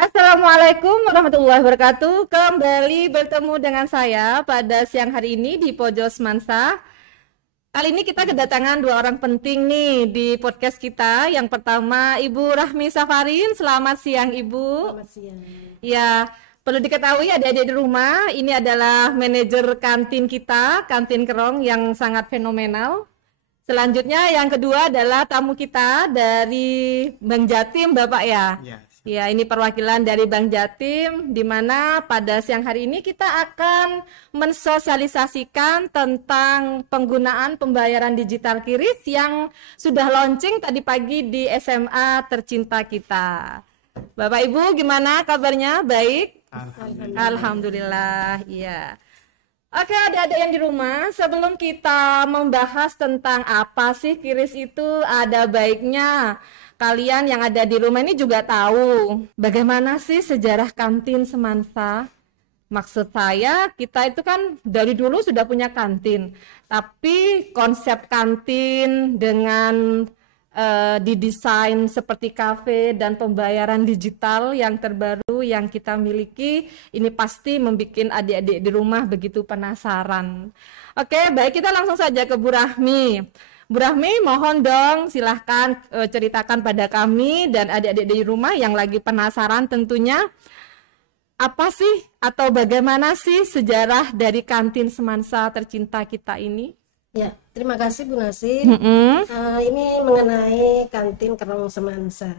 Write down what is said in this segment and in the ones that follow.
Assalamualaikum warahmatullahi wabarakatuh. Kembali bertemu dengan saya pada siang hari ini di Pojok Semansa. Kali ini kita kedatangan dua orang penting nih di podcast kita. Yang pertama Ibu Rahmi Safarin. Selamat siang Ibu. Selamat siang. Ya, perlu diketahui adik-adik di rumah, ini adalah manajer kantin kita, Kantin Kerong yang sangat fenomenal. Selanjutnya yang kedua adalah tamu kita dari Bang Jatim, Bapak ya. Ya, ini perwakilan dari Bank Jatim, di mana pada siang hari ini kita akan mensosialisasikan tentang penggunaan pembayaran digital QRIS yang sudah launching tadi pagi di SMA tercinta kita. Bapak Ibu, gimana kabarnya? Baik? Alhamdulillah, iya. Oke, adik-adik yang di rumah, sebelum kita membahas tentang apa sih QRIS itu, ada baiknya kalian yang ada di rumah ini juga tahu bagaimana sih sejarah kantin Semansa. Maksud saya, kita itu kan dari dulu sudah punya kantin, tapi konsep kantin dengan didesain seperti kafe dan pembayaran digital yang terbaru yang kita miliki, ini pasti membuat adik-adik di rumah begitu penasaran. Oke, baik, kita langsung saja ke Bu Rahmi. Bu Rahmi, mohon dong silahkan ceritakan pada kami dan adik-adik di rumah yang lagi penasaran tentunya, apa sih atau bagaimana sih sejarah dari kantin Semansa tercinta kita ini? Ya, terima kasih Bu Nasir. Ini mengenai kantin Kerong Semansa.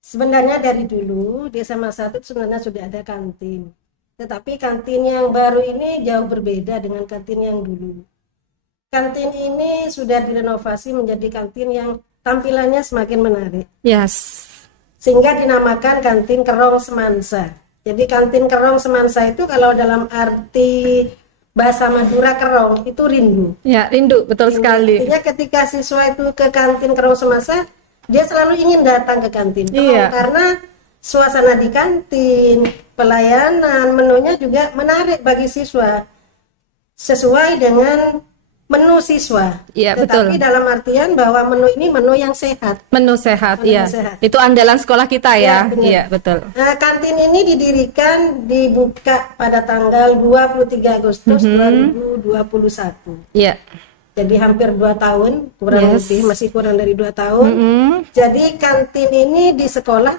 Sebenarnya dari dulu di SMA 1 sebenarnya sudah ada kantin. Tetapi kantin yang baru ini jauh berbeda dengan kantin yang dulu. Kantin ini sudah direnovasi menjadi kantin yang tampilannya semakin menarik. Yes. Sehingga dinamakan Kantin Kerong Semansa. Jadi Kantin Kerong Semansa itu kalau dalam arti bahasa Madura kerong itu rindu. Ya, rindu, betul sekali. Artinya ketika siswa itu ke Kantin Kerong Semansa, dia selalu ingin datang ke kantin. Iya. Karena suasana di kantin, pelayanan, menunya juga menarik bagi siswa. Sesuai dengan menu siswa. Iya, Tetapi betul. dalam artian bahwa menu ini menu yang sehat. Menu sehat, Menu iya. sehat. Itu andalan sekolah kita ya. benar. Iya, betul. Nah, kantin ini dibuka pada tanggal 23 Agustus 2021. Iya. Jadi hampir 2 tahun, kurang lebih, masih kurang dari 2 tahun. Jadi kantin ini di sekolah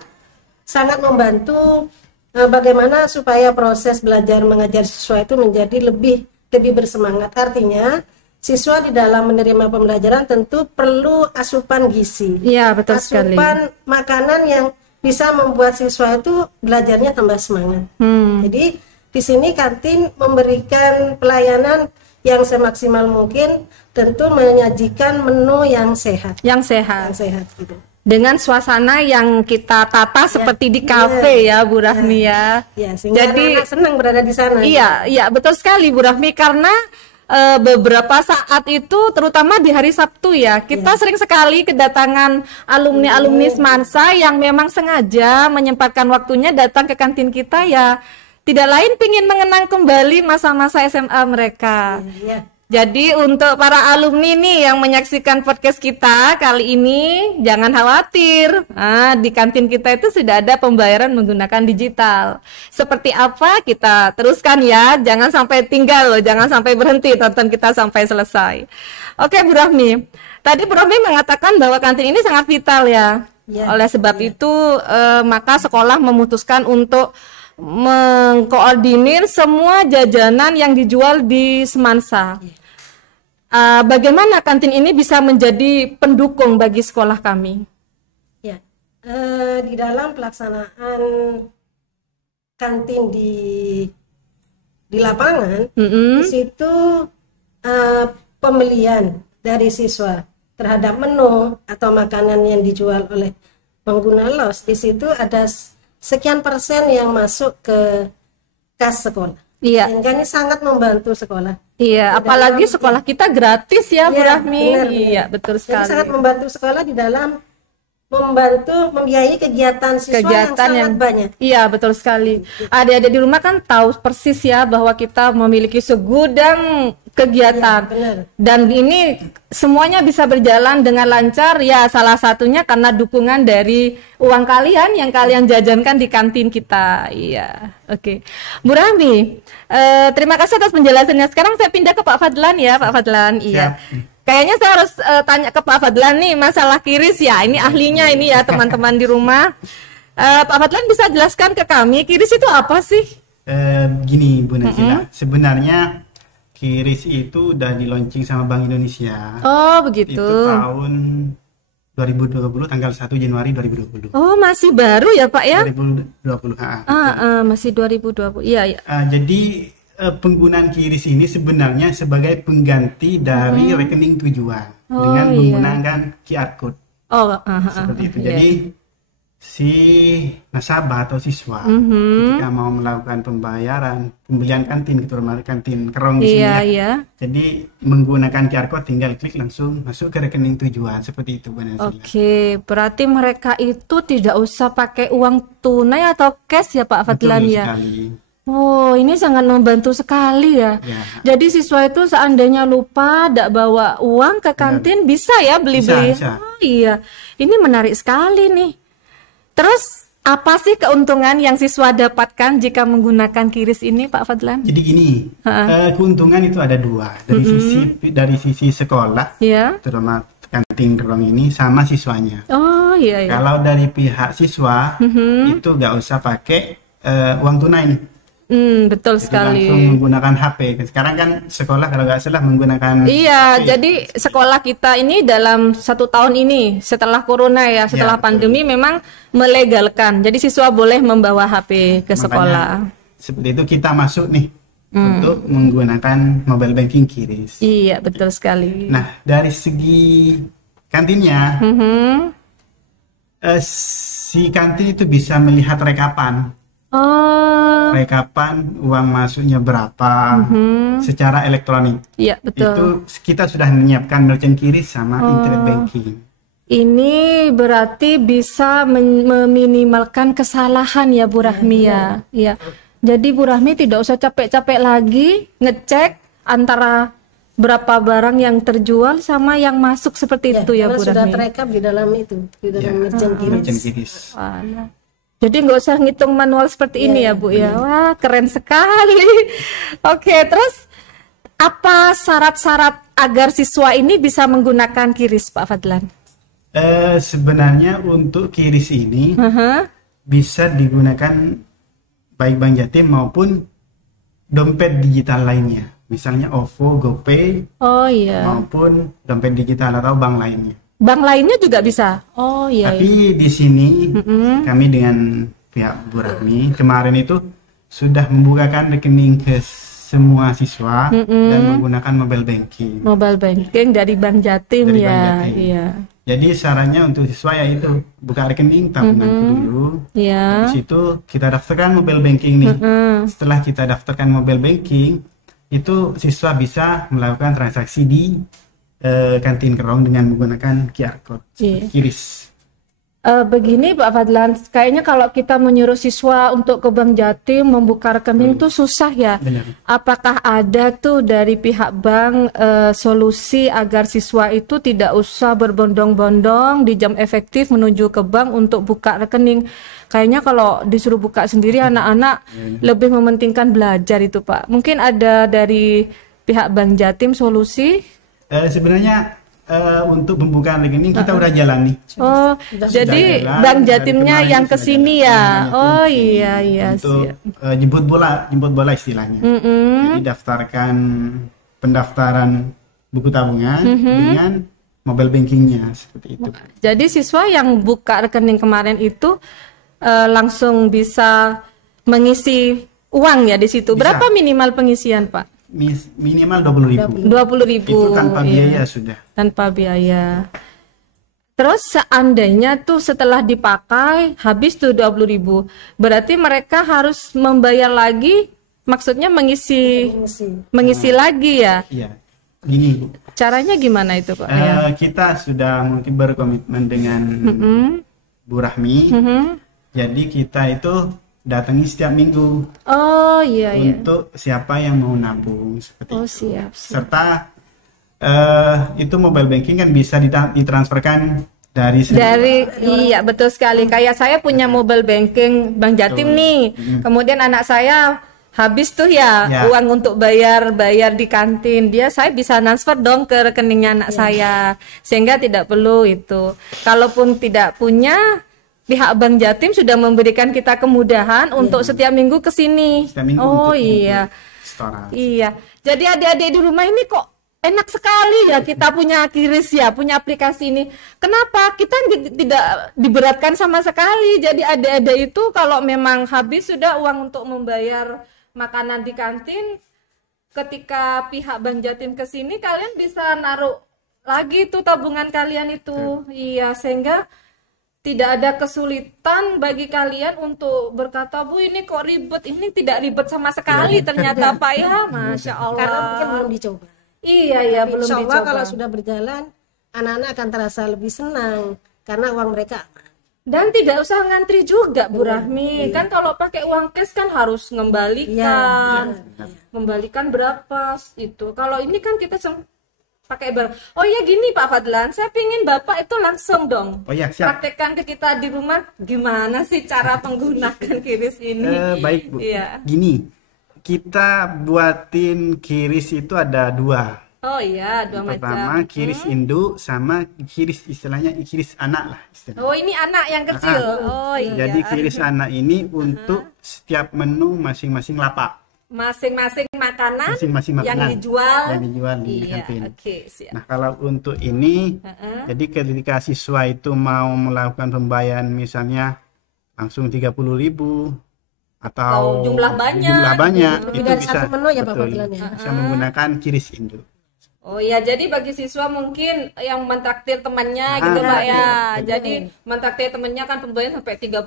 sangat membantu bagaimana supaya proses belajar mengajar siswa itu menjadi lebih bersemangat. Artinya siswa di dalam menerima pembelajaran tentu perlu asupan gizi. Iya, betul sekali. Asupan makanan yang bisa membuat siswa itu belajarnya tambah semangat. Jadi di sini kantin memberikan pelayanan yang semaksimal mungkin, tentu menyajikan menu yang sehat. Yang sehat. Yang sehat gitu. Dengan suasana yang kita tata seperti di kafe ya, Bu Rahmi ya. Ya, sehingga Jadi anak-anak senang berada di sana. iya, iya betul sekali Bu Rahmi, karena beberapa saat itu terutama di hari Sabtu ya, kita sering sekali kedatangan alumni-alumni Semansa yang memang sengaja menyempatkan waktunya datang ke kantin kita ya, tidak lain pingin mengenang kembali masa-masa SMA mereka. Iya. Jadi untuk para alumni nih yang menyaksikan podcast kita kali ini, jangan khawatir. Di kantin kita itu sudah ada pembayaran menggunakan digital. Seperti apa kita teruskan ya, jangan sampai tinggal loh, jangan sampai berhenti tonton kita sampai selesai. Oke Bu Rahmi, tadi Bu Rahmi mengatakan bahwa kantin ini sangat vital ya. Oleh sebab itu maka sekolah memutuskan untuk mengkoordinir semua jajanan yang dijual di Semansa. Bagaimana kantin ini bisa menjadi pendukung bagi sekolah kami? Ya, di dalam pelaksanaan kantin di lapangan, di situ pembelian dari siswa terhadap menu atau makanan yang dijual oleh pengguna LOS, di situ ada sekian persen yang masuk ke kas sekolah. Iya. Sehingga ini sangat membantu sekolah. Iya, apalagi sekolah kita gratis ya, Bu Rahmi. Benar. Iya, betul Jadi sekali. sangat membantu sekolah di dalam membantu membiayai kegiatan siswa yang sangat banyak. Iya, betul sekali. Adik-adik di rumah kan tahu persis ya bahwa kita memiliki segudang kegiatan. Ya, dan ini semuanya bisa berjalan dengan lancar ya, salah satunya karena dukungan dari uang kalian yang kalian jajankan di kantin kita. Iya, oke. Bu Rahmi, terima kasih atas penjelasannya. Sekarang saya pindah ke Pak Fadlan ya, Pak Fadlan. Iya. Kayaknya saya harus tanya ke Pak Fadlan nih masalah kiris ya. Ini ahlinya ini ya teman-teman di rumah. Pak Fadlan bisa jelaskan ke kami kiris itu apa sih? Gini Bu Nazila, sebenarnya kiris itu udah di launching sama Bank Indonesia. Oh begitu. Itu tahun 2020 tanggal 1 Januari 2020. Oh masih baru ya Pak ya? 2020. Masih 2020. Iya. Jadi penggunaan kiris ini sebenarnya sebagai pengganti dari rekening tujuan dengan menggunakan QR code. Seperti itu. Jadi si nasabah atau siswa ketika mau melakukan pembelian kantin, kantin Kerong di sini jadi menggunakan QR code tinggal klik langsung masuk ke rekening tujuan seperti itu. Oke, berarti mereka itu tidak usah pakai uang tunai atau cash ya Pak Fadlan ya? Sekali. Oh, ini sangat membantu sekali ya. Jadi siswa itu seandainya lupa tidak bawa uang ke kantin bisa ya beli-beli. Oh iya, ini menarik sekali nih. Terus apa sih keuntungan yang siswa dapatkan jika menggunakan kiris ini, Pak Fadlan? Jadi gini, keuntungan itu ada dua dari sisi sekolah, terutama kantin Kerong ini sama siswanya. Oh iya. Kalau dari pihak siswa itu nggak usah pakai uang tunai nih. Betul jadi sekali. Langsung menggunakan HP. Sekarang kan sekolah kalau nggak salah menggunakan. Iya, HP. Jadi sekolah kita ini dalam 1 tahun ini setelah corona ya, setelah pandemi memang melegalkan. Jadi siswa boleh membawa HP ke sekolah. Seperti itu kita masuk nih untuk menggunakan mobile banking kiris. Iya, betul sekali. Nah, dari segi kantinnya, si kantin itu bisa melihat rekapan. Rekapan uang masuknya berapa secara elektronik. Iya, betul. Itu kita sudah menyiapkan merchant kiris sama internet banking. Ini berarti bisa meminimalkan kesalahan ya Bu Rahmi ya. Iya. Jadi Bu Rahmi tidak usah capek-capek lagi ngecek antara berapa barang yang terjual sama yang masuk seperti itu ya Bu Rahmi. Sudah terekam di dalam itu, di dalam merchant kiris. Jadi nggak usah ngitung manual seperti ini ya Bu ya. Wah keren sekali. Oke, terus apa syarat-syarat agar siswa ini bisa menggunakan kiris Pak Fadlan? Sebenarnya untuk kiris ini bisa digunakan baik Bank Jatim maupun dompet digital lainnya. Misalnya OVO, GoPay, maupun dompet digital atau bank lainnya. Bank lainnya juga bisa. Oh iya. Tapi di sini kami dengan pihak Bu Rahmi kemarin itu sudah membukakan rekening ke semua siswa dan menggunakan mobile banking. Mobile banking dari Bank Jatim dari ya. Bank Jatim. Iya. Jadi sarannya untuk siswa yaitu buka rekening tabunganku dulu. Iya. Di situ kita daftarkan mobile banking nih. Setelah kita daftarkan mobile banking, itu siswa bisa melakukan transaksi di kantin Kerong dengan menggunakan QR code kiris. Begini Pak Fadlan, kayaknya kalau kita menyuruh siswa untuk ke Bank Jatim membuka rekening tuh susah ya. Benar. Apakah ada tuh dari pihak bank solusi agar siswa itu tidak usah berbondong-bondong di jam efektif menuju ke bank untuk buka rekening? Kayaknya kalau disuruh buka sendiri anak-anak lebih mementingkan belajar itu Pak. Mungkin ada dari pihak Bank Jatim solusi? Sebenarnya untuk pembukaan rekening kita udah jalan nih. Oh, jadi jalan, Bank Jatimnya yang kesini ya? Oh iya untuk jemput bola istilahnya. Jadi daftarkan pendaftaran buku tabungan dengan mobile bankingnya seperti itu. Jadi siswa yang buka rekening kemarin itu langsung bisa mengisi uang ya di situ. Bisa. Berapa minimal pengisian Pak? Minimal 20.000. 20.000. Itu tanpa biaya sudah. Tanpa biaya. Terus seandainya tuh setelah dipakai habis tuh 20.000, berarti mereka harus membayar lagi, maksudnya mengisi lagi ya? Iya. Gini Bu. Caranya gimana itu Pak? Kita sudah mungkin berkomitmen dengan Bu Rahmi. Jadi kita itu datangi setiap minggu. Oh iya iya. Untuk siapa yang mau nabung seperti itu. Siap. Serta itu mobile banking kan bisa ditransferkan dari iya betul sekali. Kayak saya punya mobile banking Bank Jatim nih. Kemudian anak saya habis tuh ya uang untuk bayar di kantin, saya bisa transfer dong ke rekeningnya anak saya, sehingga tidak perlu itu. Kalaupun tidak punya, pihak Bank Jatim sudah memberikan kita kemudahan untuk setiap minggu ke sini. Oh iya. Iya. Jadi adik-adik di rumah ini kok enak sekali ya kita punya QRIS ya, punya aplikasi ini. Kenapa? Kita tidak diberatkan sama sekali. Jadi adik-adik itu kalau memang habis sudah uang untuk membayar makanan di kantin, ketika pihak Bank Jatim ke sini kalian bisa naruh lagi tuh tabungan kalian itu. Iya, sehingga tidak ada kesulitan bagi kalian untuk berkata, Bu ini kok ribet. Ini tidak ribet sama sekali ternyata Pak ya. Masya Allah. Karena mungkin belum dicoba. Iya ya, belum Insya Allah dicoba. kalau sudah berjalan, anak-anak akan terasa lebih senang karena uang mereka aman. Dan tidak usah ngantri juga Bu Rahmi. Kan kalau pakai uang cash kan harus ngembalikan. Membalikan berapa itu. Kalau ini kan kita pakai oh iya gini Pak Fadlan, saya pingin Bapak itu langsung dong. Oh iya, siap. Praktekkan ke kita di rumah gimana sih cara menggunakan QRIS ini. Baik Bu. Iya. Gini, kita buatin QRIS itu ada 2. Oh iya, 2 macam. Pertama QRIS induk sama QRIS istilahnya QRIS anak lah istilahnya. Oh ini anak yang kecil. Oh iya. Jadi QRIS anak ini untuk setiap menu masing-masing lapak. Masing-masing makanan, yang makanan dijual di kantin. Oke, siap. Nah kalau untuk ini, jadi ketika siswa itu mau melakukan pembayaran misalnya langsung 30.000 atau jumlah banyak itu dari bisa satu menu ya Pak betul, Fadlan ya. bisa menggunakan QRIS induk. Oh ya, jadi bagi siswa mungkin yang mentraktir temannya gitu Pak ya. Jadi mentraktir temannya kan pembayaran sampai 30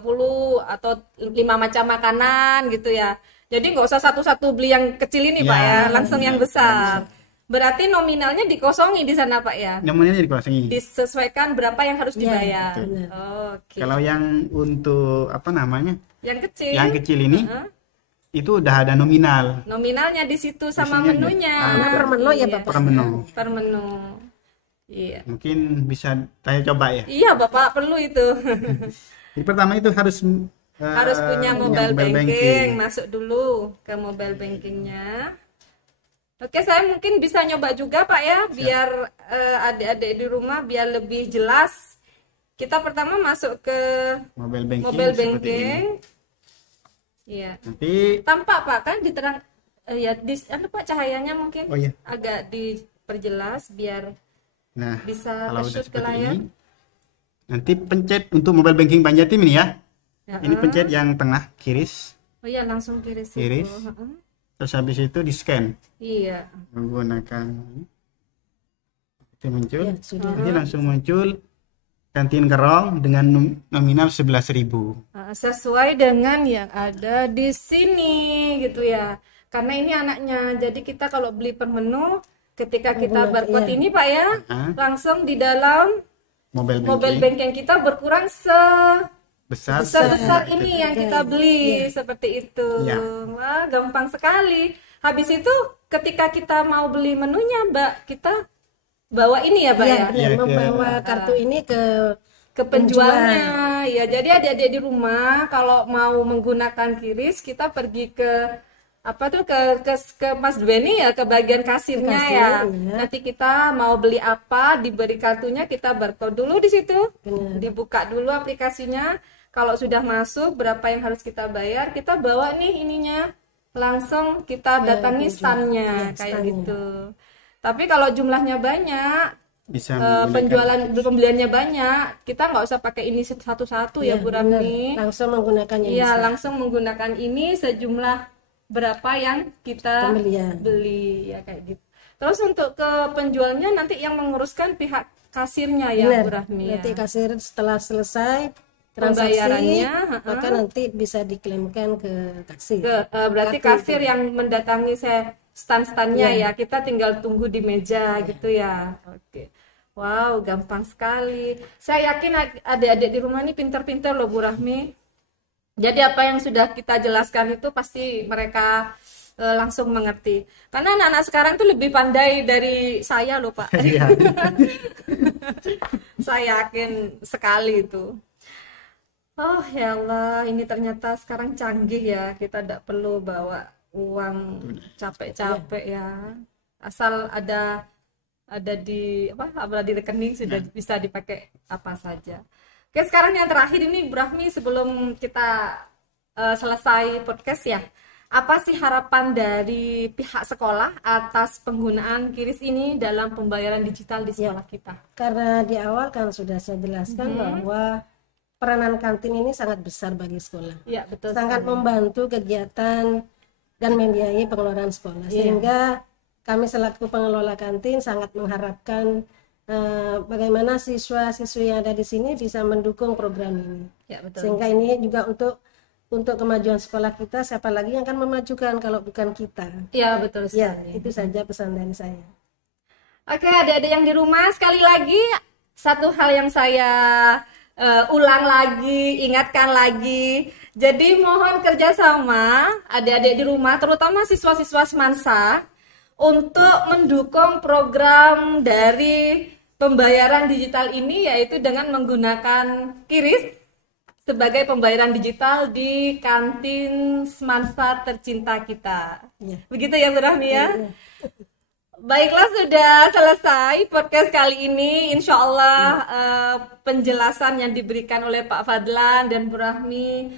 atau 5 macam makanan gitu ya. Jadi nggak usah satu-satu beli yang kecil ini Pak ya, langsung yang besar. Berarti nominalnya dikosongi di sana Pak ya? Nominalnya dikosongi. Disesuaikan berapa yang harus dibayar. Oke. Kalau yang untuk apa namanya? Yang kecil. Yang kecil ini itu udah ada nominal. Nominalnya di situ sama menunya. Per menu ya Bapak. Per menu. Iya. Mungkin bisa saya coba ya. Iya Bapak perlu itu. Jadi pertama itu harus punya mobile banking. Masuk dulu ke mobile bankingnya. Oke, saya mungkin bisa nyoba juga Pak ya, biar adik-adik di rumah biar lebih jelas. Kita pertama masuk ke mobile banking. Iya. Nanti tampak Pak kan diterang ya Pak cahayanya mungkin agak diperjelas biar bisa shoot ke layar. Ini, nanti pencet untuk mobile banking Bank Jatim ini ya. Ini pencet yang tengah QRIS. Oh iya, langsung QRIS. Terus habis itu di scan. Iya. Menggunakan itu muncul. Nanti langsung muncul kantin Kerong dengan nominal 11.000. Sesuai dengan yang ada di sini gitu ya. Karena ini anaknya. Jadi kita kalau beli per menu, ketika kita barcode ini Pak ya, langsung di dalam mobile banking kita berkurang besar ini yang kita beli seperti itu. Wah, gampang sekali. Habis itu ketika kita mau beli menunya Mbak, kita bawa ini ya Pak ya? Membawa kartu ini ke penjualnya. Ya, jadi adik-adik di rumah kalau mau menggunakan QRIS, kita pergi ke ke Mas Dweni ya, ke bagian kasirnya ya. Nanti kita mau beli apa, diberi kartunya, kita barcode dulu di situ. Dibuka dulu aplikasinya. Kalau sudah masuk berapa yang harus kita bayar, kita bawa nih ininya. Langsung kita datangi standnya kayak gitu. Tapi kalau jumlahnya banyak, pembeliannya banyak, kita nggak usah pakai ini satu-satu ya Bu Rami. Langsung menggunakan ini. Iya, langsung menggunakan ini sejumlah berapa yang kita beli ya kayak gitu. Terus untuk ke penjualnya nanti yang menguruskan pihak kasirnya ya Bu Rahmi. Nanti kasir setelah selesai pembayarannya, maka nanti bisa diklaimkan ke kasir. Berarti kasir yang mendatangi stand-standnya ya, kita tinggal tunggu di meja gitu ya. Oke. Wow, gampang sekali. Saya yakin adik-adik di rumah ini pintar-pintar loh Bu Rahmi. Jadi apa yang sudah kita jelaskan itu pasti mereka langsung mengerti. Karena anak-anak sekarang tuh lebih pandai dari saya loh Pak. Saya yakin sekali itu. Oh ya Allah, ini ternyata sekarang canggih ya. Kita tidak perlu bawa uang capek-capek ya. Asal ada di di rekening sudah bisa dipakai apa saja. Oke, sekarang yang terakhir ini Bu Rahmi, sebelum kita selesai podcast ya, apa sih harapan dari pihak sekolah atas penggunaan QRIS ini dalam pembayaran digital di sekolah kita? Karena di awal kan sudah saya jelaskan bahwa peranan kantin ini sangat besar bagi sekolah. Ya, betul. Sangat membantu kegiatan dan membiayai pengeluaran sekolah. Sehingga kami selaku pengelola kantin sangat mengharapkan bagaimana siswa-siswi yang ada di sini bisa mendukung program ini. Ya, betul. Sehingga ini juga untuk kemajuan sekolah kita, siapa lagi yang akan memajukan kalau bukan kita. Ya, betul sekali. Ya, itu saja pesan dari saya. Oke, adik-adik yang di rumah, sekali lagi satu hal yang saya ulang lagi, ingatkan lagi. Jadi mohon kerjasama adik-adik di rumah, terutama siswa-siswa semansa, untuk mendukung program dari pembayaran digital ini, yaitu dengan menggunakan QRIS sebagai pembayaran digital di kantin semansa tercinta kita. Ya. Begitu ya Bu Rahmi ya? Ya. Baiklah, sudah selesai podcast kali ini. Insya Allah penjelasan yang diberikan oleh Pak Fadlan dan Bu Rahmi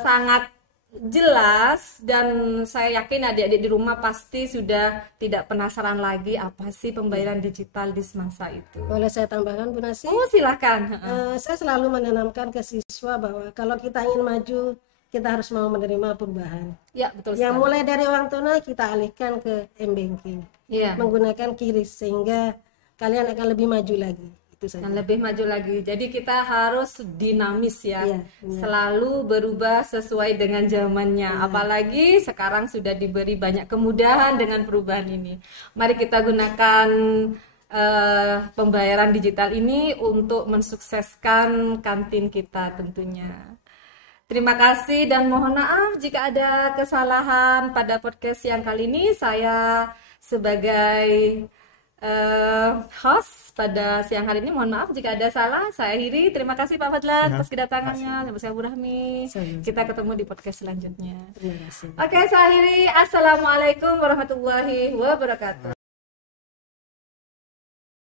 sangat jelas, dan saya yakin adik-adik di rumah pasti sudah tidak penasaran lagi apa sih pembayaran digital di semasa itu. Boleh saya tambahkan Bu Nasi? Oh, silakan. Saya selalu menanamkan ke siswa bahwa kalau kita ingin maju, kita harus mau menerima perubahan. Ya, betul. Yang mulai dari uang tunai kita alihkan ke m-banking, menggunakan QRIS, sehingga kalian akan lebih maju lagi. Dan lebih maju lagi. Jadi kita harus dinamis ya, selalu berubah sesuai dengan zamannya. Apalagi sekarang sudah diberi banyak kemudahan dengan perubahan ini. Mari kita gunakan pembayaran digital ini untuk mensukseskan kantin kita tentunya. Terima kasih dan mohon maaf jika ada kesalahan pada podcast yang kali ini. Saya sebagai host pada siang hari ini, mohon maaf jika ada salah. Saya akhiri. Terima kasih Pak Fadlan atas kedatangannya. Terima kasih Bu Rahmi. Kita ketemu di podcast selanjutnya. Terima kasih. Oke, saya akhiri. Assalamualaikum warahmatullahi wabarakatuh.